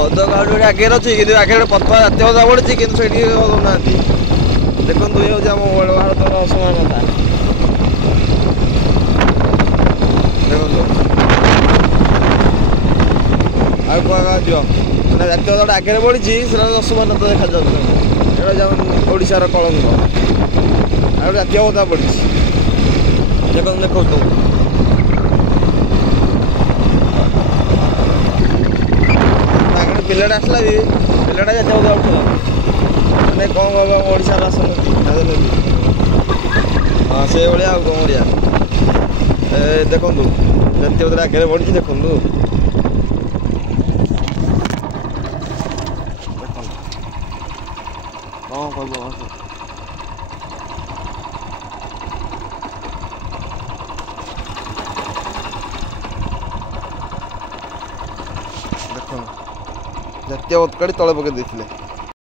मद गाड़ी आगे अच्छी कि आगे पतला जातीय पता पड़ी कि दौना देखो ये हूँ आम भारत असमानता देखो आगे मैंने जातीय पता आगे बढ़ी से असमानता देखा जाऊँ ओडार कलंक आगे जातीय पता पड़ी देखो देखो पिलाटा आसला भी पिलाटा जातीय पता उठला मैंने कौन हम ओडार राजनीति हाँ से भाया कौन करा देखु जातीय पता आगे बढ़ी देखु कौन कह जातीय पताका तले पकई देते